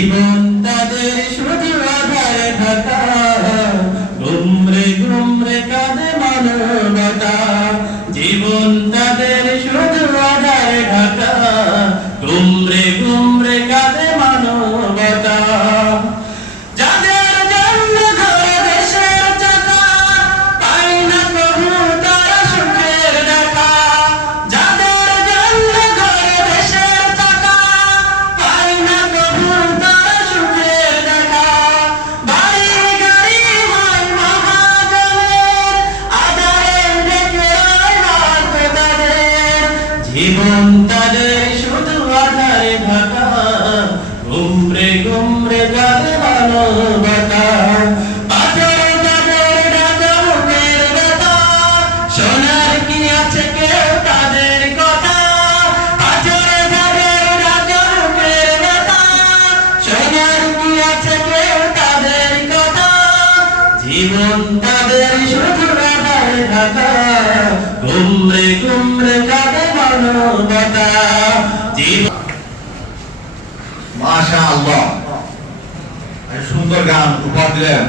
জীবন তাদের শুধু আধারে ঢাকা, গুমরে গুমরে কাঁদে মানবতা। জীবন তাদের শুধু আধারে ঢাকা, গুমরে গুমরে কাঁদে মানবতা। যাদের জন্য ঘরে দেশের চাকা, পায় না প্রভু তারা সুখের দেখা। যাদের জন্য ঘরে দেশের চাকা, পায় না প্রভু তারা সুখের দেখা। বাড়ি গাড়ি হয় মহাজনের, আধারে ঢেকে রয় রাত তাদের। জীবন তাদের শুধু আধারে ঢাকা, গুমরে গুমরে কাঁদে মানবতা। পাথর তাদের ঢাকা মুখের ব্যথা, শোনার কি আছে কেউ তাদের কথা। পাথর তাদের ঢাকা মুখের ব্যথা, শোনার কি আছে কেউ তাদের কথা। জীবন তাদের শুধু আধারে ঢাকা, গুমরে গুমরে কাঁদে মানবতা। জীবন মাশাআল্লাহ, সুন্দর গান উপহার দিলেন।